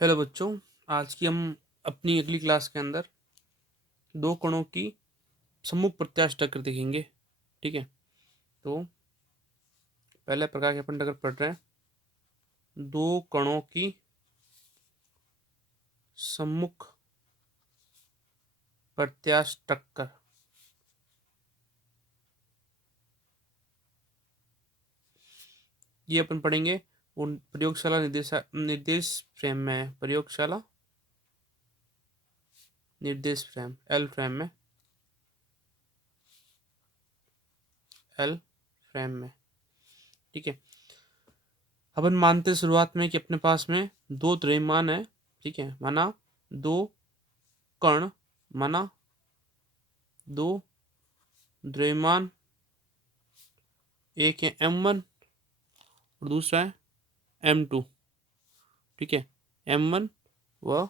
Hello बच्चों, आज की हम अपनी अगली क्लास के अंदर दो कणों की सम्मुख प्रत्यास्थ टक्कर देखेंगे। ठीक है, तो पहले प्रकार के अपन टक्कर पढ़ रहे हैं। दो कणों की सम्मुख प्रत्यास्थ टक्कर। ये अपन पढ़ेंगे उन प्रयोगशाला निर्देश फ्रेम में है। प्रयोगशाला निर्देश फ्रेम एल फ्रेम में, एल फ्रेम में। ठीक है, अपन मानते शुरुआत में कि अपने पास में दो द्रव्यमान है। ठीक है, माना दो कण, माना दो द्रव्यमान, एक है M1 और दूसरा है M2। ठीक है, M1 व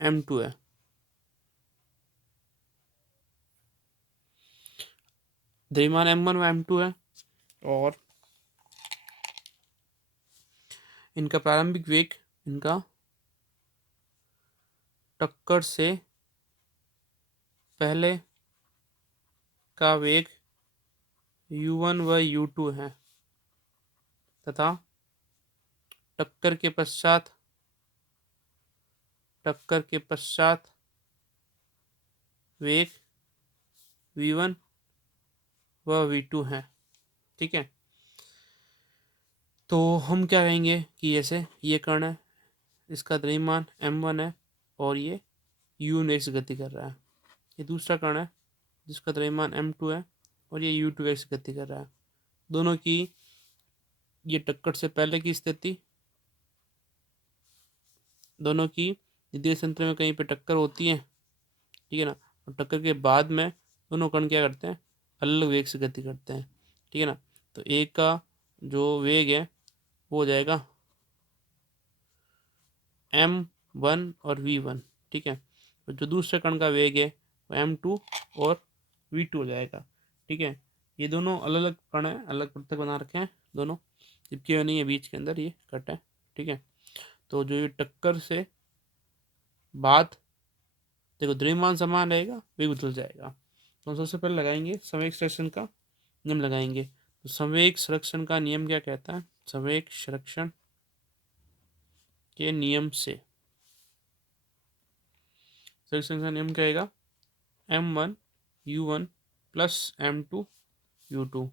M2 है। द्रव्यमान M1 व M2 है और इनका प्रारंभिक वेग, इनका टक्कर से पहले का वेग U1 व U2 है तथा टक्कर के पश्चात वेग V1 व V2 है। ठीक है, तो हम क्या कहेंगे कि जैसे ये कण है, इसका द्रव्यमान M1 है और ये U वेग से गति कर रहा है। ये दूसरा कण है जिसका द्रव्यमान M2 है और ये U2 वेग से गति कर रहा है। दोनों की ये टक्कर से पहले की स्थिति, दोनों की निर्देश तंत्र में कहीं पे टक्कर होती है। ठीक है ना, और टक्कर के बाद में दोनों कण क्या करते हैं, अलग वेग से गति करते हैं। ठीक है ना, तो एक का जो वेग है वो हो जाएगा M1 और V1। ठीक है, और जो दूसरे कण का वेग है वो M2 और V2 हो जाएगा। ठीक है, ये दोनों अलग अलग कण है, अलग पृथक बना रखे हैं, दोनों चिपके नहीं है, बीच के अंदर ये कट है। ठीक है, तो जो ये टक्कर से बाद देखो द्रव्यमान समान रहेगा, वेग बदल जाएगा। तो सबसे पहले लगाएंगे संवेग संरक्षण का नियम लगाएंगे। तो संवेग संरक्षण का नियम क्या कहता है? संवेग संरक्षण के नियम से संरक्षण का नियम क्या आएगा? M1 U1 plus M2 U2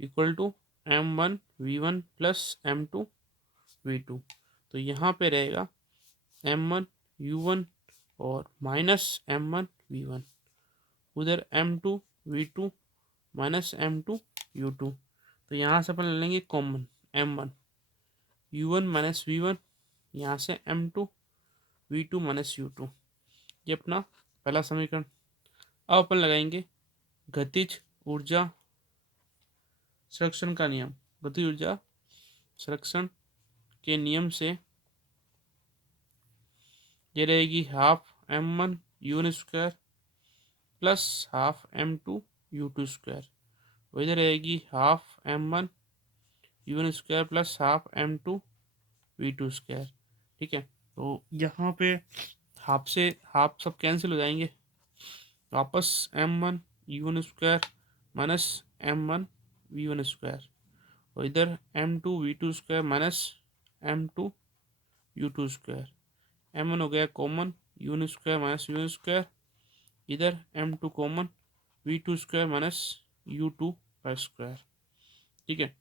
equal to M1 V1 plus M2 V2। तो यहाँ पे रहेगा M1 U1 और माइनस M1 V1, उधर M2 V2 minus M2 U2। तो यहाँ से अपन ले लेंगे common M1 U1 minus V1, यहाँ से M2 V2 माइनस U2। ये अपना पहला समीकरण। अब अपन लगाएंगे गतिज ऊर्जा संरक्षण का नियम। गतिज ऊर्जा संरक्षण के नियम से ये रहेगी half M1 U1 square plus half M2 U2 square. वो इधर रहेगी half M1 U1 square plus half M2 V2 square. ठीक है, तो यहाँ पे हाफ से हाफ सब कैंसिल हो जाएंगे, वापस M1 U1 square minus M1 V1 square और इधर M2 V2 square minus M2 U2 square. M1 हो गया common U1 square minus U1 square, इधर M2 common V2 square minus U2 का स्क्वायर। ठीक है,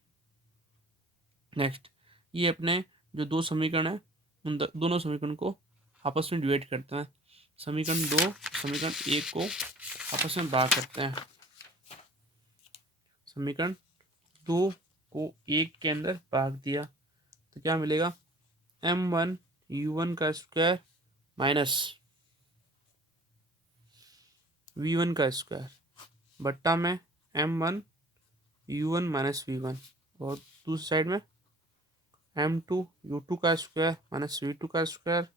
नेक्स्ट ये अपने जो दो समीकरण है उन दोनों समीकरण को आपस में डिवाइड करते हैं। समीकरण 2 समीकरण 1 को आपस में भाग करते हैं। समीकरण 2 को 1 के अंदर भाग दिया तो क्या मिलेगा? M1 U1 का स्क्वायर माइनस V1 का स्क्वायर बट्टा में M1 U1 माइनस V1 और दूसरी साइड में M2 U2 का स्क्वायर माइनस V2 का स्क्वायर,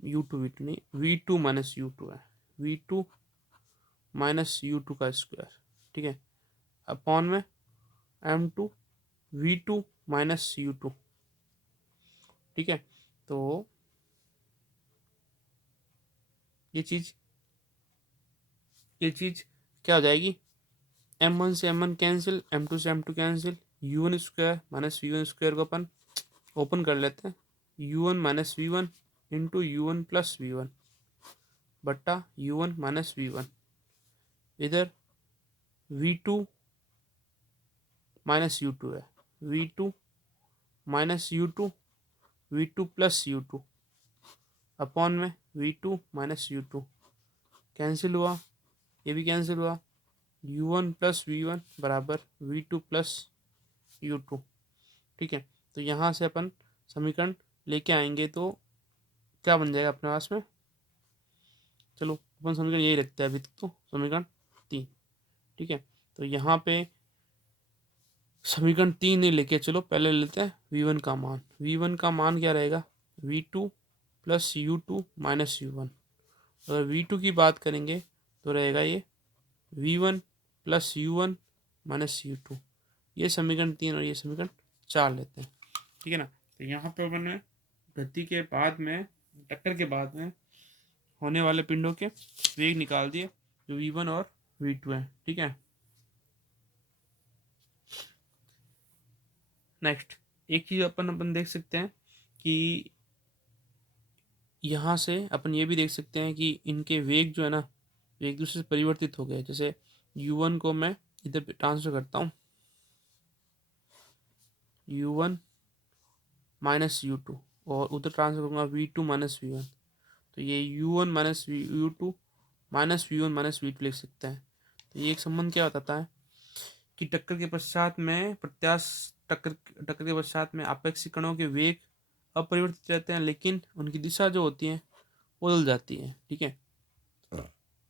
U2 V2 नहीं V2 माइनस U2 है, V2 माइनस U2 का स्क्वायर। ठीक है, अपॉन में M2 V2 माइनस U2 ठीक है, तो ये चीज़ क्या हो जाएगी, m1 से m1 कैंसिल, m2 से m2 cancel, u1 square minus v1 square को अपन ओपन कर लेते हैं, u1 minus v1 into u1 plus v1 बट्टा u1 माइनस v1, इधर v2 माइनस u2 है, v2 minus u2, v2 plus u2 upon में v2 minus u2 cancel हुआ, ये भी कैंसिल हुआ, u1 प्लस v1 बराबर v2 प्लस u2। ठीक है, तो यहाँ से अपन समीकरण लेके आएंगे तो क्या बन जाएगा अपने पास में, चलो अपन समीकरण यही रखते हैं अभी तक, तो समीकरण 3। ठीक है, तो यहाँ पे समीकरण 3 नहीं लेके चलो पहले लेते हैं v1 का मान, v1 का मान क्या रहेगा, v2 plus u2 minus u1। अगर v2 की बात करेंगे तो रहेगा ये v1 plus u1 minus u2, ये समीकरण 3 और ये समीकरण 4 लेते हैं। ठीक है ना, तो यहाँ पर अपन ने गति के बाद में, टक्कर के बाद में होने वाले पिंडों के वेग निकाल दिए जो v1 और v2 है। ठीक है, नेक्स्ट एक चीज़ अपन देख सकते हैं कि यहाँ से अपन ये भी देख सकते हैं कि इनके वेग जो है ना, एक दूसरे से परिवर्तित हो गए। जैसे u1 को मैं इधर ट्रांसफर करता हूँ, u1 माइनस u2, और उधर ट्रांसफर करूँगा v2 माइनस v1, तो ये u1 minus u2 minus v1 minus v2 लिख सकते हैं। तो ये एक संबंध क्या बताता है कि टक्कर के पश्चात में टक्कर के पश्चात में आपेक्षिक कणों के वेग अपरिवर्तित रहते हैं, लेकिन उनकी दिशा जो होती है वो बदल जाती है। ठीक है,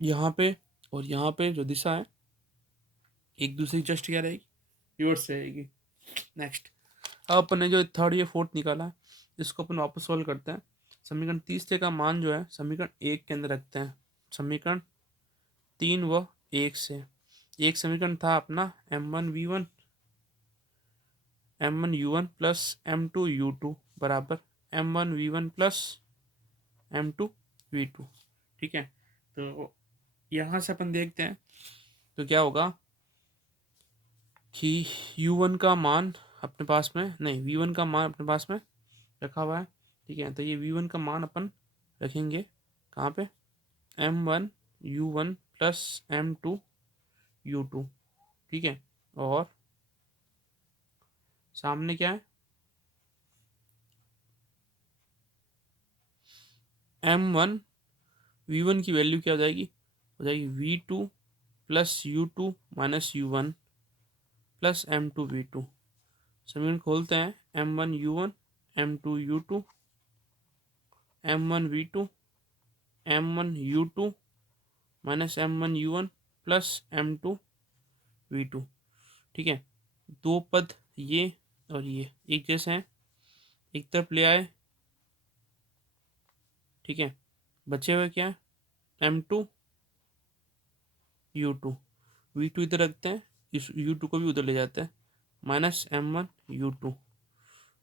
यहाँ पे और यहाँ पे जो दिशा है एक दूसरे की जस्ट क्या रहेगी, रिवर्स रहेगी। नेक्स्ट, अब अपन ने जो थर्ड या फोर्थ निकाला है इसको अपन वापस सॉल्व करते हैं। समीकरण 30 का मान जो है समीकरण 1 के अंदर रखते हैं, समीकरण 3 व 1 से। एक समीकरण था अपना m1v1 m1u1 प्लस m2u2 बराबर m1v1 प्लस m2v2। ठीक है, तो यहाँ से अपन देखते हैं तो क्या होगा कि u1 का मान अपने पास में नहीं, v1 का मान अपने पास में रखा हुआ है। ठीक है, तो ये v1 का मान अपन रखेंगे कहाँ पे, m1u1 प्लस m2u2। ठीक है, और सामने क्या है, m1 v1 की वैल्यू क्या हो जाएगी v2 plus u2 minus u1 plus m2v2। समीकरण खोलते हैं, m1u1 m2u2 m1v2 m1u2 minus m1u1 plus m2v2। ठीक है, दो पद ये और ये एक जैसे हैं, एक तरफ ले आए। ठीक है, बचे हुए क्या है, m2u2, v2 इधर रखते हैं, इस u2 को भी उधर ले जाते हैं, माइनस m1u2,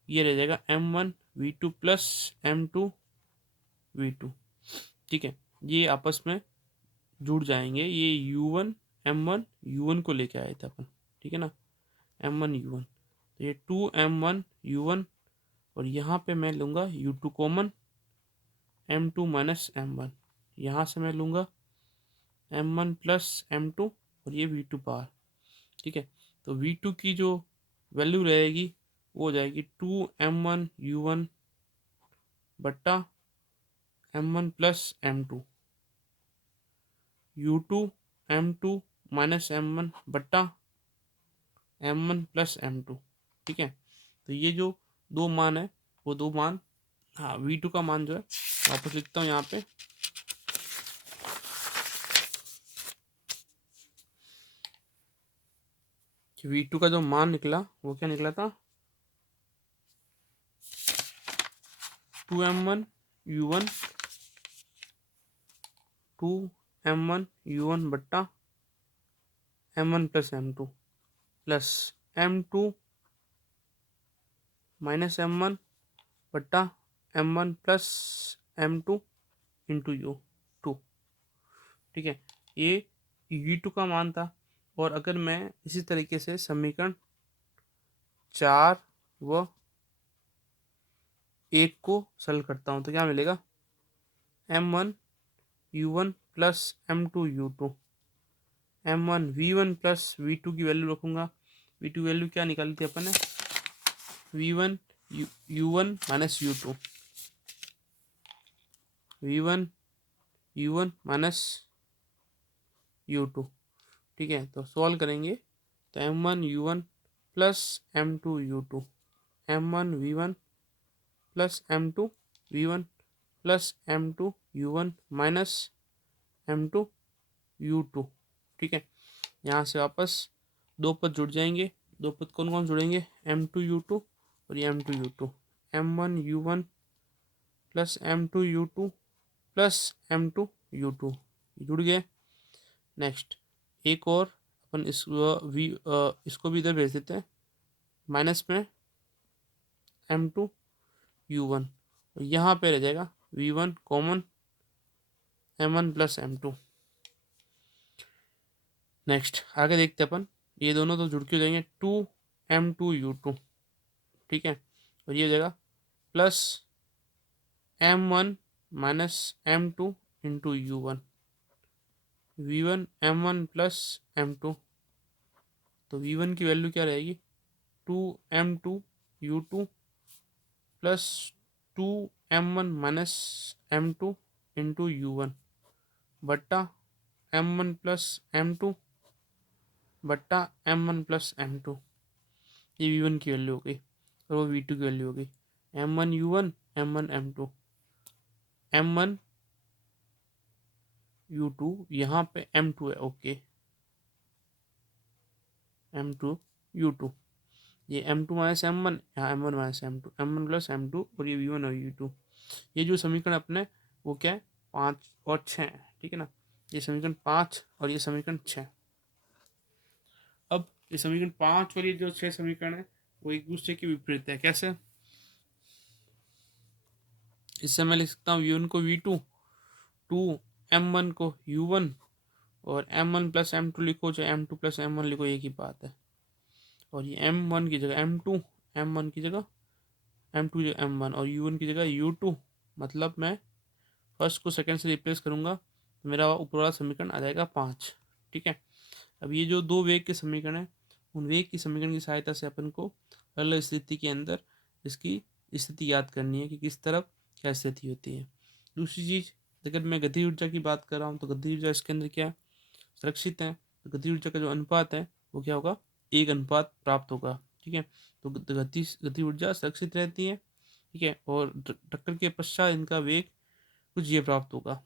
ये रह जाएगा m1v2 प्लस m2v2। ठीक है, ये आपस में जुड़ जाएंगे, ये u1 m1 u1 को लेके आए थे अपन। ठीक है ना, m1 u1, तो ये 2m1 u1, और यहाँ पे मैं लूँगा u2 common, m2 minus m1, यहाँ से मैं लूँगा m1 प्लस m2 और ये v2 पार। ठीक है, तो v2 की जो वैल्यू रहेगी वो हो जाएगी 2m1 u1 बट्टा m1 plus m2, u2 m2 minus m1 बट्टा m1 प्लस m2। ठीक है, तो ये जो दो मान है वो दो मान, हाँ v2 का मान जो है वापस लिखता हूँ यहाँ पे, कि v2 का जो मान निकला वो क्या निकला था, 2m1 u1 2m1 u1 बट्टा m1 plus m2 plus m2 minus m1 बट्टा m1 plus m2 into u2। ठीक है, ये u2 का मान था। और अगर मैं इसी तरीके से समीकरण 4 व 1 को सॉल्व करता हूँ तो क्या मिलेगा, m1 u1 plus m2 u2, m1 v1 plus v2 की वैल्यू रखूँगा। v2 वैल्यू क्या निकाली थी अपन ने, v1 u1 minus u2, v1 u1 minus u2। ठीक है, तो सॉल्व करेंगे तो m1 u1 plus m2 u2, m1 v1 plus m2 v1 plus m2 u1 minus m2 u2। ठीक है, यहाँ से वापस दो पद जुड़ जाएंगे। दो पद कौन कौन जुड़ेंगे, m2 u2 और ये m2 u2, m1 u1 plus m2 u2 plus m2 u2 जुड़ गए। नेक्स्ट एक और अपन इसको भी इधर भेज देते हैं, माइनस में m2 u1 और यहाँ पे रह जाएगा v1 common m1 plus m2। Next आगे देखते हैं अपन, ये दोनों तो जुड़ के हो जाएंगे 2m2 u2। ठीक है, और ये हो जाएगा plus m1 minus m2 into u1, v1 m1 plus m2। तो v1 की वैल्यू क्या रहेगी, 2m2 u2 plus 2m1 minus m2 into u1 बट्टा m1 प्लस m2 बट्टा m1 प्लस m2। ये v1 की वैल्यू हो गई और वो v2 की वैल्यू हो गई m1 u1 m1 m2, m1 u2 यहाँ पे m2 है, ओके m2 u2, ये m2 माइनस m1, यहाँ m1 minus m2, m1 plus m2 और ये v1 और u2। ये जो समीकरण अपने वो क्या है, 5 और 6 है। ठीक है ना, ये समीकरण 5 और ये समीकरण 6। अब ये समीकरण 5 और ये जो 6 समीकरण है वो एक दूसरे के विपरीत है। कैसे, इससे मैं लिख सकता हूँ v1 को v2, 2m1 को u1 और m1 प्लस m2 लिखो चाहे m2 प्लस m1 लिखो, एक ही बात है। और ये m1 की जगह m2, m1 की जगह m2 की जगह m1 और u1 की जगह u2। मतलब मैं फर्स्ट को सेकंड से रिप्लेस करूँगा तो मेरा ऊपर वाला समीकरण आ जाएगा 5। ठीक है, अब ये जो दो वेग के समीकरण है, उन वेग की समीकरण की सहायता से अपन को अलग स्थिति के अंदर इसकी स्थिति याद करनी है कि किस तरफ क्या स्थिति होती है। दूसरी चीज़, अगर मैं गति ऊर्जा की बात कर रहा हूँ तो गति ऊर्जा इसके अंदर क्या है, सुरक्षित है। तो गति ऊर्जा का जो अनुपात है वो क्या होगा, 1 अनुपात प्राप्त होगा। ठीक है, तो गति ऊर्जा सुरक्षित रहती है। ठीक है, और टक्कर के पश्चात इनका वेग कुछ ये प्राप्त होगा।